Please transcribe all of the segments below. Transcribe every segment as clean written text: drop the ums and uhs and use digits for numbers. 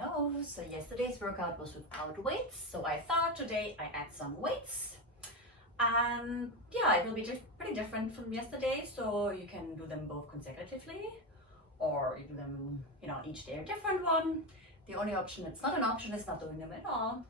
Hello, so yesterday's workout was without weights, so I thought today I add some weights. And yeah, it will be pretty different from yesterday, so you can do them both consecutively, or you do them, each day a different one. The only option, it's not an option, is not doing them at all.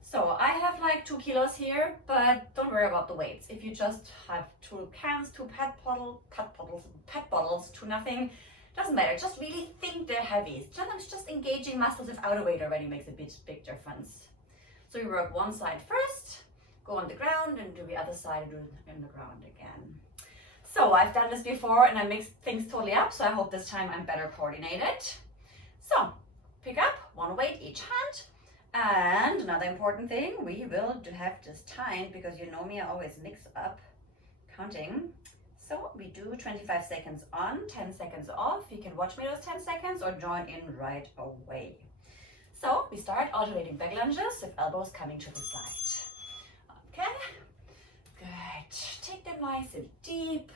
So I have like 2 kilos here, but don't worry about the weights. If you just have 2 cans, 2 pet bottles, 2 nothing, doesn't matter. Just really think they're heavy. Sometimes just engaging muscles without a weight already makes a big difference. So you work one side first, go on the ground, and do the other side and do it in the ground again. So I've done this before and I mixed things totally up, so I hope this time I'm better coordinated. So pick up 1 weight each hand. And another important thing, we will have this timed, because you know me, I always mix up counting. So we do 25 seconds on, 10 seconds off. You can watch me those 10 seconds or join in right away. So we start alternating back lunges with elbows coming to the side. Okay, good. Take them nice and deep.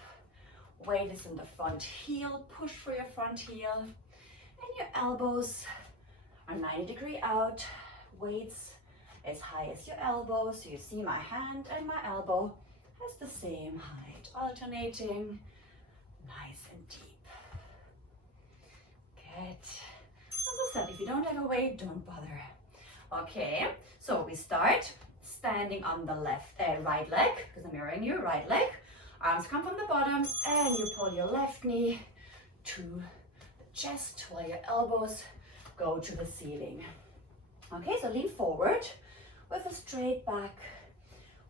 Weight is in the front heel. Push for your front heel. And your elbows are 90-degree out. Weights as high as your elbow. So you see my hand and my elbow has the same height, alternating nice and deep. Good. As I said, if you don't have a weight, don't bother. Okay, so we start standing on the right leg, because I'm mirroring you, right leg. Arms come from the bottom and you pull your left knee to the chest while your elbows go to the ceiling. Okay, so lean forward with a straight back.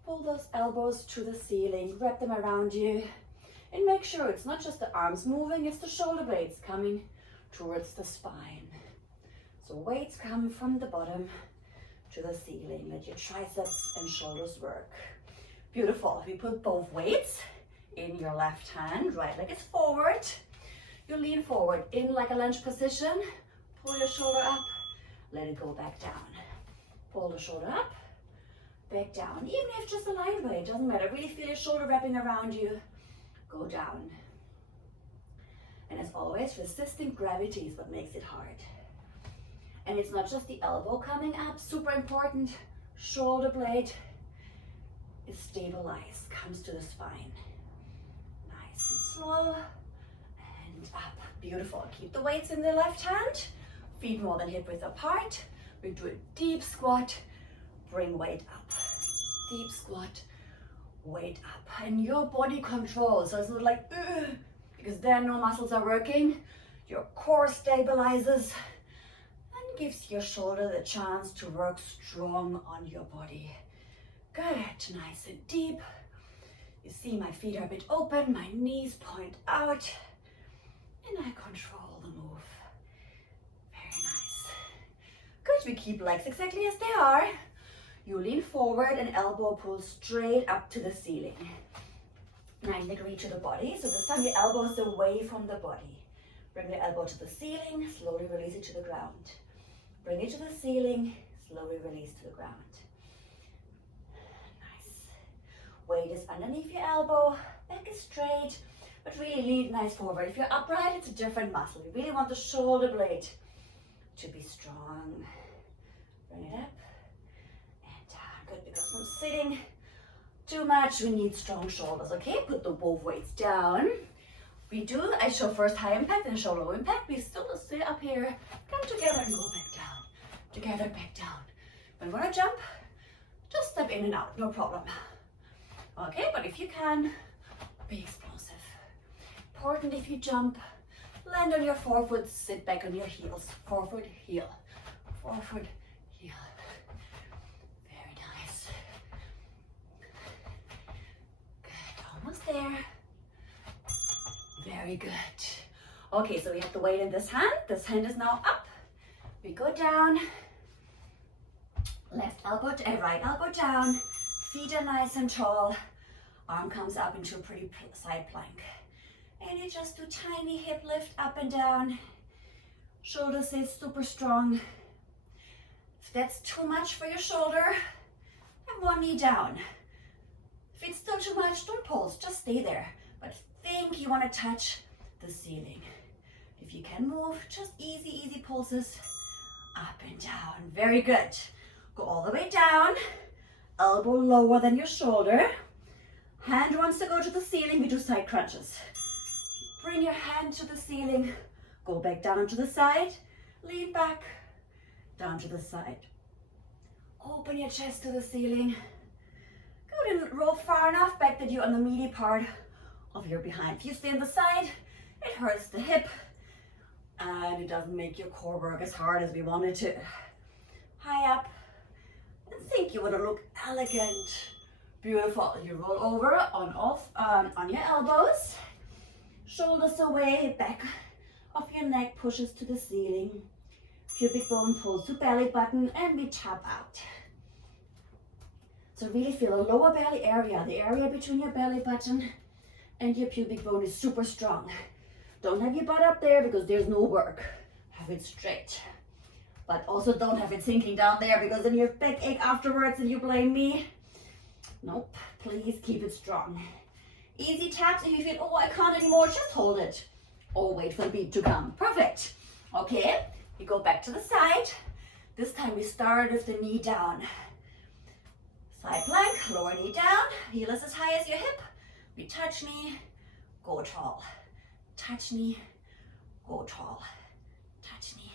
Pull those elbows to the ceiling, wrap them around you, and make sure it's not just the arms moving, it's the shoulder blades coming towards the spine. So weights come from the bottom to the ceiling. Let your triceps and shoulders work. Beautiful. We put both weights in your left hand. Right leg is forward. You lean forward in like a lunge position. Pull your shoulder up. Let it go back down. Pull the shoulder up. Back down, even if just a light weight, doesn't matter. Really feel your shoulder wrapping around you. Go down. And as always, resisting gravity is what makes it hard. And it's not just the elbow coming up, super important. Shoulder blade is stabilized, comes to the spine. Nice and slow, and up. Beautiful. Keep the weights in the left hand. Feet more than hip width apart. We do a deep squat. Bring weight up, deep squat, weight up, and your body control. So it's not like, because then no muscles are working. Your core stabilizes and gives your shoulder the chance to work strong on your body. Good, nice and deep. You see my feet are a bit open, my knees point out, and I control the move. Very nice. Good, we keep legs exactly as they are. You lean forward and elbow pulls straight up to the ceiling. 90-degree to the body. So this time your elbow is away from the body. Bring the elbow to the ceiling, slowly release it to the ground. Bring it to the ceiling, slowly release to the ground. Nice. Weight is underneath your elbow, back is straight, but really lean nice forward. If you're upright, it's a different muscle. You really want the shoulder blade to be strong. Bring it up. Good, because from sitting too much, we need strong shoulders. Okay, put the both weights down. I show first high impact and show low impact. We still sit up here, come together and go back down. Together, back down. When we're gonna jump, just step in and out, no problem. Okay, but if you can, be explosive. Important if you jump, land on your forefoot, sit back on your heels. Forefoot, heel. Forefoot, heel. Almost there. Very good. Okay, so we have the weight in this hand. This hand is now up. We go down. Right elbow down. Feet are nice and tall. Arm comes up into a pretty side plank. And you just do tiny hip lift up and down. Shoulder stays super strong. If that's too much for your shoulder, have one knee down. If it's still too much, don't pulse, just stay there. But think you want to touch the ceiling. If you can move, just easy pulses up and down. Very good. Go all the way down, elbow lower than your shoulder. Hand wants to go to the ceiling, we do side crunches. Bring your hand to the ceiling, go back down to the side, lean back, down to the side. Open your chest to the ceiling. Good, and roll far enough back that you're on the meaty part of your behind. If you stay on the side, it hurts the hip and it doesn't make your core work as hard as we want it to. High up, and think you want to look elegant. Beautiful. You roll over on your elbows, shoulders away, back of your neck pushes to the ceiling. Pubic bone pulls to belly button, and we tap out. So really feel a lower belly area, the area between your belly button and your pubic bone is super strong. Don't have your butt up there because there's no work. Have it straight. But also don't have it sinking down there because then you have backache afterwards and you blame me. Nope, please keep it strong. Easy taps. If you feel, oh, I can't anymore, just hold it. Or wait for the beat to come. Perfect. Okay, we go back to the side. This time we start with the knee down. Side plank, lower knee down, heel is as high as your hip. We touch knee, go tall. Touch knee, go tall. Touch knee.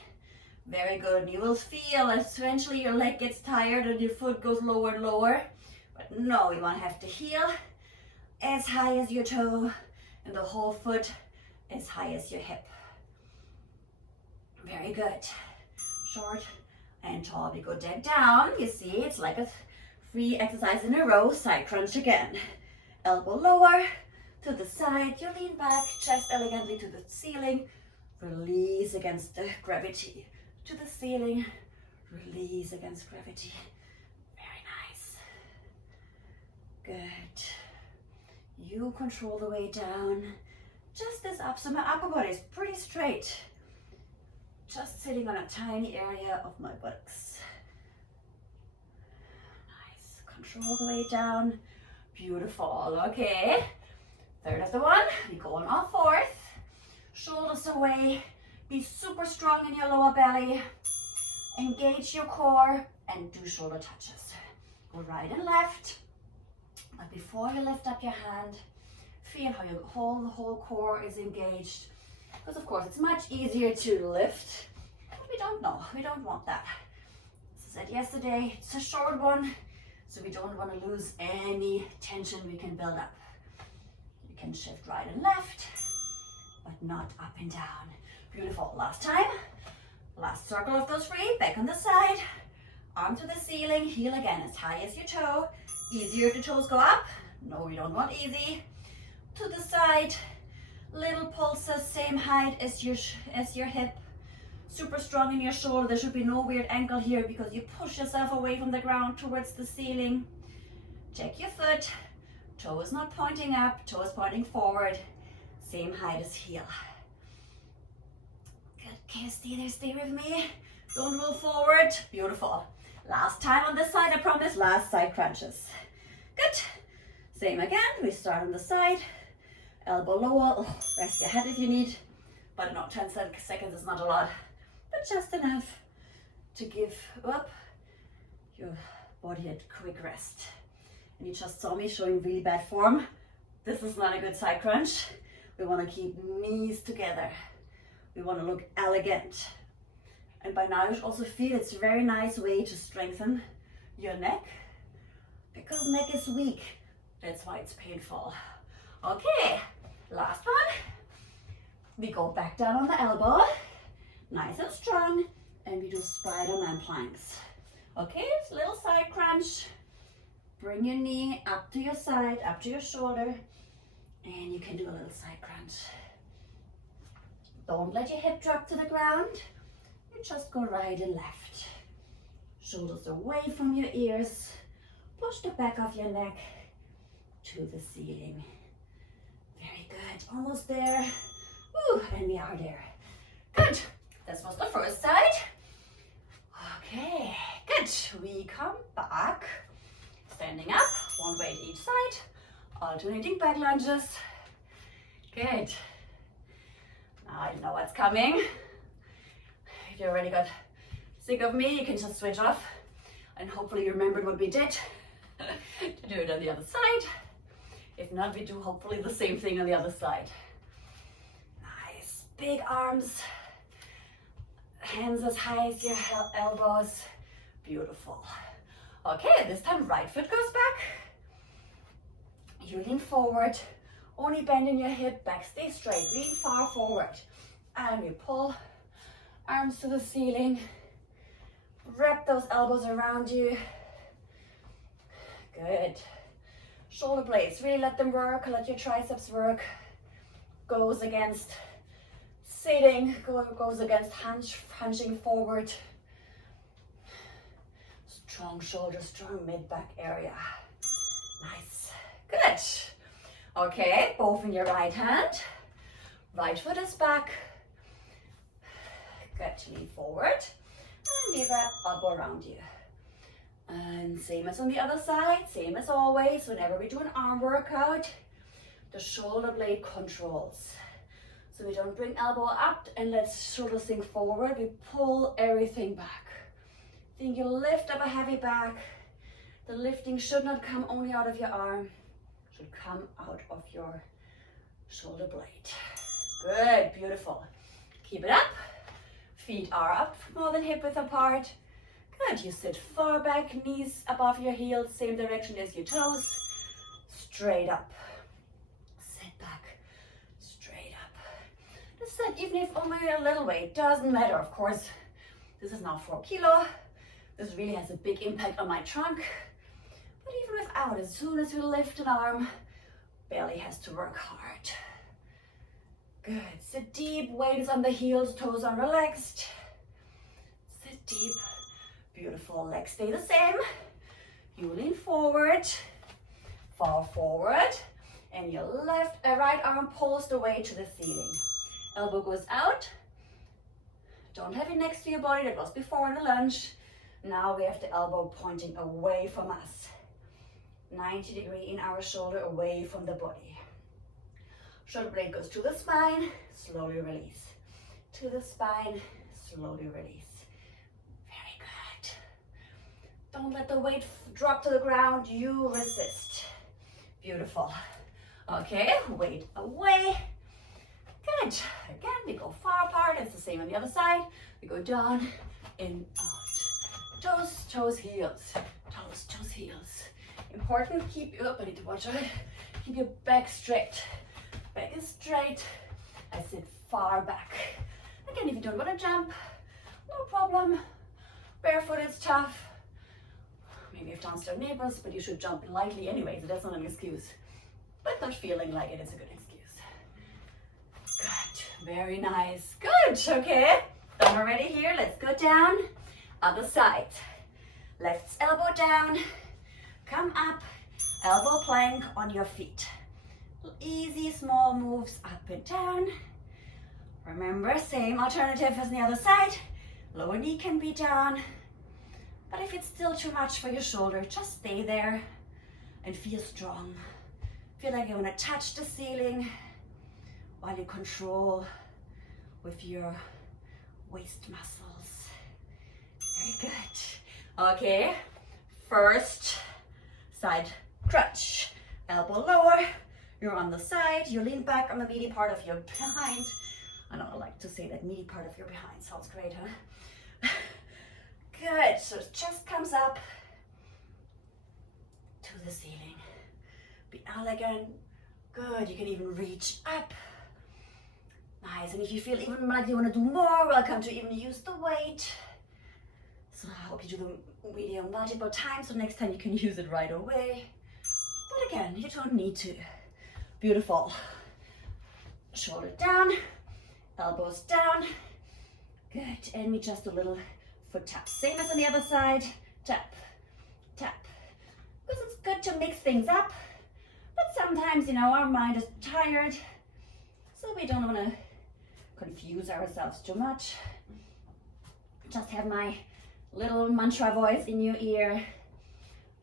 Very good. And you will feel eventually your leg gets tired and your foot goes lower and lower. But no, you want to have the heel as high as your toe and the whole foot as high as your hip. Very good. Short and tall. We go dead down. You see, it's like a 3 exercises in a row. Side crunch again. Elbow lower to the side. You lean back, chest elegantly to the ceiling. Release against the gravity. To the ceiling. Release against gravity. Very nice. Good. You control the way down. Just this up. So my upper body is pretty straight. Just sitting on a tiny area of my buttocks. Nice. Control the way down. Beautiful. Okay. Third of the one. We go on all fours. Shoulders away. Be super strong in your lower belly. Engage your core and do shoulder touches. Go right and left. But before you lift up your hand, feel how your whole core is engaged. Because of course it's much easier to lift, but we don't know. We don't want that. As I said yesterday, it's a short one, so we don't want to lose any tension we can build up. You can shift right and left, but not up and down. Beautiful. Last time. Last circle of those 3. Back on the side. Arm to the ceiling. Heel again as high as your toe. Easier if the toes go up. No, we don't want easy. To the side. Little pulses, same height as your hip. Super strong in your shoulder. There should be no weird ankle here because you push yourself away from the ground towards the ceiling. Check your foot. Toe is not pointing up. Toe is pointing forward. Same height as heel. Good. Okay, stay there. Stay with me. Don't roll forward. Beautiful. Last time on this side, I promise. Last side crunches. Good. Same again. We start on the side. Elbow lower, rest your head if you need, but no, 10 seconds is not a lot, but just enough to give up your body a quick rest. And you just saw me showing really bad form. This is not a good side crunch. We want to keep knees together. We want to look elegant. And by now you should also feel it's a very nice way to strengthen your neck, because neck is weak. That's why it's painful. Okay. Last one. We go back down on the elbow, nice and strong, and we do Spider-Man planks. Okay, it's a little side crunch. Bring your knee up to your side, up to your shoulder, and you can do a little side crunch. Don't let your hip drop to the ground. You just go right and left. Shoulders away from your ears. Push the back of your neck to the ceiling. Very good, almost there. Woo, and we are there. Good, this was the first side. Okay, good. We come back, standing up, one weight each side, alternating back lunges. Good. Now you know what's coming. If you already got sick of me, you can just switch off and hopefully you remembered what we did to do it on the other side. If not, we do hopefully the same thing on the other side. Nice, big arms, hands as high as your elbows. Beautiful. Okay, this time right foot goes back. You lean forward, only bending your hip, back stay straight, lean far forward. And we pull arms to the ceiling. Wrap those elbows around you. Good. Shoulder blades, really let them work, let your triceps work. Goes against sitting, goes against hunching forward. Strong shoulders, strong mid-back area. Nice. Good. Okay, both in your right hand. Right foot is back. Good, lean forward. And we wrap elbow around you. And same as on the other side, same as always, whenever we do an arm workout, the shoulder blade controls. So we don't bring elbow up and let shoulder sink forward, we pull everything back. Then you lift up a heavy back. The lifting should not come only out of your arm, should come out of your shoulder blade. Good, beautiful. Keep it up. Feet are up more than hip width apart. Good, you sit far back, knees above your heels, same direction as your toes. Straight up. Sit back, straight up. Just sit, even if only a little weight, doesn't matter, of course. This is now 4 kilo. This really has a big impact on my trunk. But even without, as soon as we lift an arm, belly has to work hard. Good, sit deep, weight is on the heels, toes are relaxed. Sit deep, beautiful, legs stay the same. You lean forward, fall forward, and your right arm pulls the weight to the ceiling. Elbow goes out, don't have it next to your body, that was before in the lunge. Now we have the elbow pointing away from us. 90 degree in our shoulder, away from the body. Shoulder blade goes to the spine, slowly release. To the spine, slowly release. Very good. Don't let the weight drop to the ground, you resist. Beautiful. Okay, weight away. Good. Again, we go far apart, it's the same on the other side. We go down, in, out. Toes, toes, heels. Toes, toes, heels. Important, keep your, I need to watch out. Keep your back straight. Back is straight. I sit far back. Again, if you don't want to jump, no problem. Barefoot is tough. Maybe you have downstairs neighbors, but you should jump lightly anyway, so that's not an excuse. But not feeling like it is a good excuse. Good, very nice. Good, okay. Done already here, let's go down. Other side. Left elbow down, come up, elbow plank on your feet. Easy small moves up and down. Remember, same alternative as the other side. Lower knee can be down. But if it's still too much for your shoulder, just stay there and feel strong. Feel like you want to touch the ceiling while you control with your waist muscles. Very good. Okay, first side crunch. Elbow lower. You're on the side, you lean back on the meaty part of your behind. I don't like to say that meaty part of your behind, sounds great, huh? Good, so chest comes up to the ceiling. Be elegant, good, you can even reach up. Nice, and if you feel even like you want to do more, welcome to even use the weight. So I hope you do the video multiple times, so next time you can use it right away. But again, you don't need to. Beautiful. Shoulder down, elbows down. Good, and we just do little foot taps. Same as on the other side. Tap, tap. Because it's good to mix things up. But sometimes, you know, our mind is tired. So we don't want to confuse ourselves too much. Just have my little mantra voice in your ear.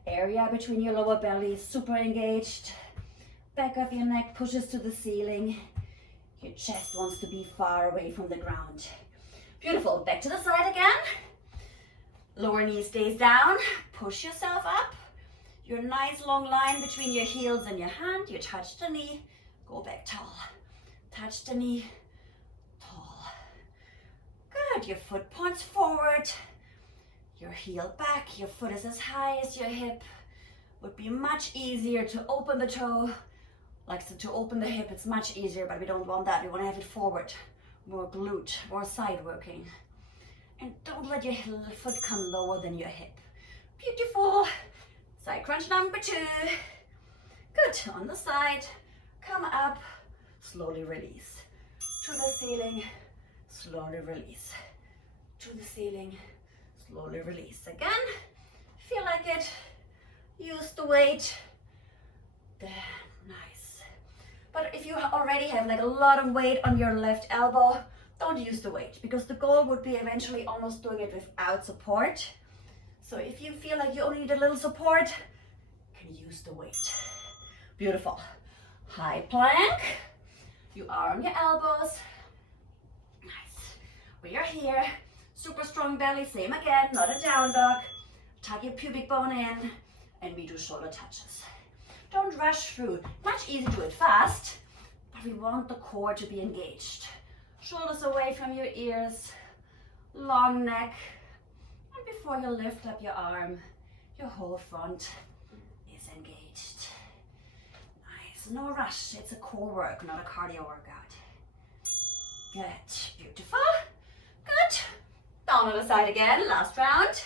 Area between your lower belly is super engaged. Back of your neck pushes to the ceiling. Your chest wants to be far away from the ground. Beautiful. Back to the side again. knee stays down. Push yourself up. Your nice long line between your heels and your hand. You touch the knee, go back tall. Touch the knee, tall. Good, your foot points forward. Your heel back, your foot is as high as your hip. Would be much easier to open the toe. Like so to open the hip, it's much easier, but we don't want that. We want to have it forward. More glute, more side working. And don't let your foot come lower than your hip. Beautiful. Side crunch number 2. Good, on the side. Come up, slowly release. To the ceiling, slowly release. To the ceiling, slowly release. Again, feel like it. Use the weight. There, nice. But if you already have like a lot of weight on your left elbow, don't use the weight, because the goal would be eventually almost doing it without support. So if you feel like you only need a little support, you can use the weight. Beautiful. High plank. You are on your elbows. Nice. We are here. Super strong belly, same again, not a down dog. Tuck your pubic bone in, and we do shoulder touches. Don't rush through. Much easier to do it fast, but we want the core to be engaged. Shoulders away from your ears, long neck, and before you lift up your arm, your whole front is engaged. Nice, no rush, it's a core work, not a cardio workout. Good, beautiful, good. Down on the side again, last round.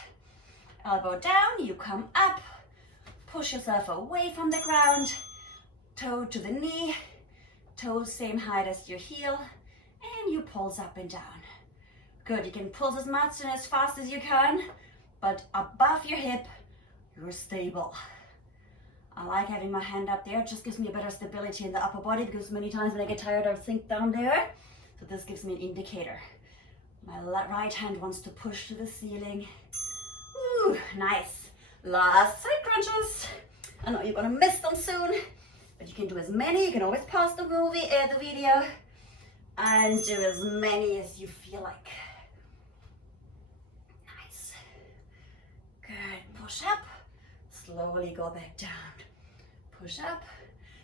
Elbow down, you come up, push yourself away from the ground, toe to the knee, toes same height as your heel, and you pulse up and down. Good, you can pulse as much and as fast as you can, but above your hip, you're stable. I like having my hand up there, it just gives me a better stability in the upper body, because many times when I get tired, I sink down there. So this gives me an indicator. My right hand wants to push to the ceiling. Ooh, nice. Last side crunches. I know you're gonna miss them soon, but you can do as many. You can always pause the video, and do as many as you feel like. Nice. Good. Push up. Slowly go back down. Push up.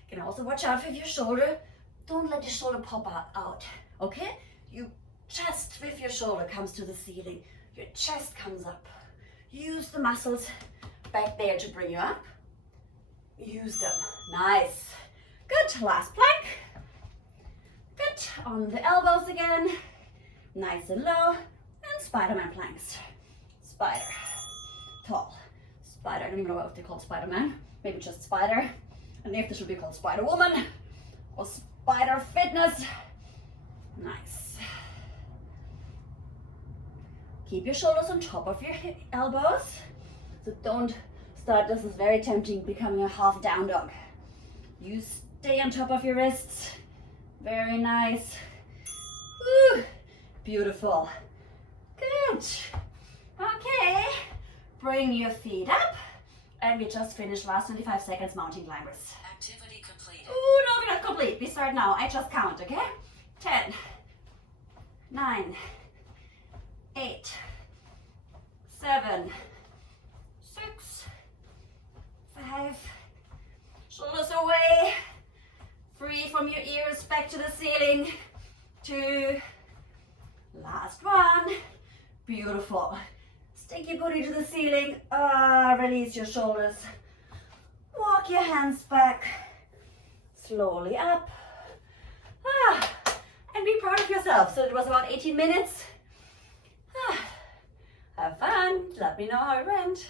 You can also watch out for your shoulder. Don't let your shoulder pop out. Okay? Your chest with your shoulder comes to the ceiling. Your chest comes up. Use the muscles back there to bring you up. Use them. Nice. Good. Last plank. Good. On the elbows again. Nice and low. And Spider-Man planks. Spider. Tall. Spider. I don't even know if they're called Spider-Man. Maybe just Spider. And if this should be called Spider-Woman. Or Spider Fitness. Nice. Keep your shoulders on top of your elbows. So don't start, this is very tempting, becoming a half down dog. You stay on top of your wrists. Very nice. Woo. Beautiful. Good. Okay. Bring your feet up. And we just finished last 25 seconds mountain climbers. Activity completed. Ooh, no, we're not complete. We start now. I just count, okay? 10, 9, 8, 7, 6, 5, shoulders away, free from your ears, back to the ceiling, 2, last one, beautiful. Stick your booty to the ceiling, release your shoulders, walk your hands back, slowly up, and be proud of yourself. So it was about 18 minutes. Have fun, let me know how it went.